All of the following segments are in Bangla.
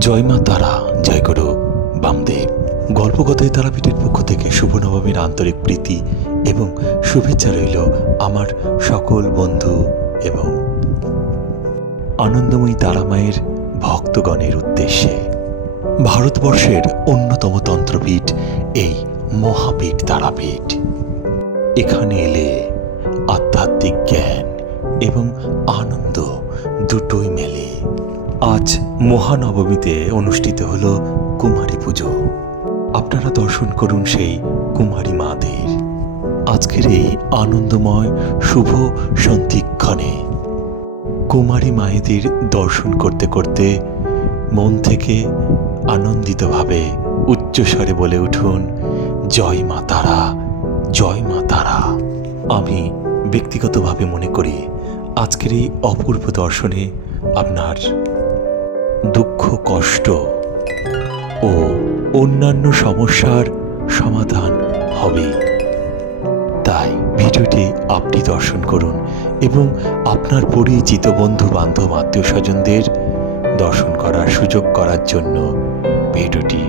জয় মা তারা, জয় গুরু, বামদেব। গল্পকথায় তারাপীঠের পক্ষ থেকে শুভ নবমীর আন্তরিক প্রীতি এবং শুভেচ্ছা রইল আমার সকল বন্ধু এবং আনন্দময়ী তারামায়ের ভক্তগণের উদ্দেশ্যে। ভারতবর্ষের অন্যতম তন্ত্রপীঠ এই মহাপীঠ তারাপীঠ। এখানে এলে আধ্যাত্মিক জ্ঞান এবং আনন্দ দুটোই মেলে। আজ মহানবমীতে অনুষ্ঠিত হল কুমারী পুজো। আপনারা দর্শন করুন সেই কুমারী মাদের। আজকের এই আনন্দময়, শুভ সন্ধিক্ষণে কুমারী মায়েদের দর্শন করতে করতে মন থেকে আনন্দিতভাবে উচ্চস্বরে বলে উঠুন, জয় মা তারা, জয় মা তারা। আমি ব্যক্তিগতভাবে মনে করি, আজকের এই অপূর্ব দর্শনে আপনার দুঃখ, কষ্ট ও অন্যান্য সমস্যার সমাধান হবে। তাই ভিডিওটি আপনি দর্শন করুন এবং আপনার পরিচিত বন্ধু বান্ধব আত্মীয় স্বজনদের দর্শন করার সুযোগ করার জন্য ভিডিওটি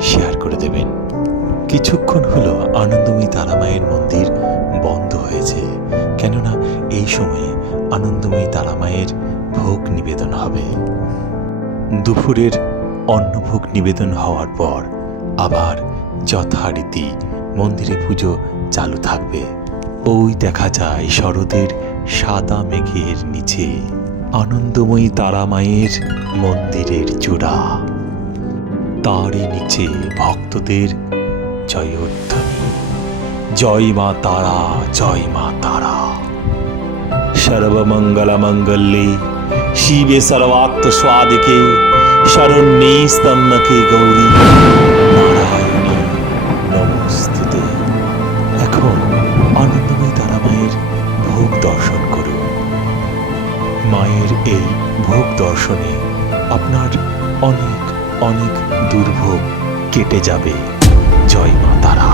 শেয়ার করে দেবেন। কিছুক্ষণ হলো আনন্দময়ী তারামায়ের মন্দির বন্ধ হয়েছে, কেননা এই সময়ে আনন্দময়ী তারামায়ের ভোগ নিবেদন হবে। দুপুরের অন্নভোগ নিবেদন হওয়ার পর আবার যথারীতি মন্দিরে পুজো চালু থাকবে। ওই দেখা যায় শরতের সাদা মেঘের নিচে আনন্দময়ী তারামায়ের মন্দিরের চূড়া। তারই নিচে ভক্তদের জয়োধ্বনি। জয় মা তারা, জয় মা তারা। সর্বমঙ্গলমঙ্গল্যে শিবে সর্বাত্ম স্বাদিকে শরণ্যে স্তম্ভকে গৌরী নারায়ণী নমস্তুতে। এখন আনন্দময়ী তারা মায়ের ভোগ দর্শন করুন। মায়ের এই ভোগ দর্শনে আপনার অনেক অনেক দুর্ভোগ কেটে যাবে। জয় মা তারা।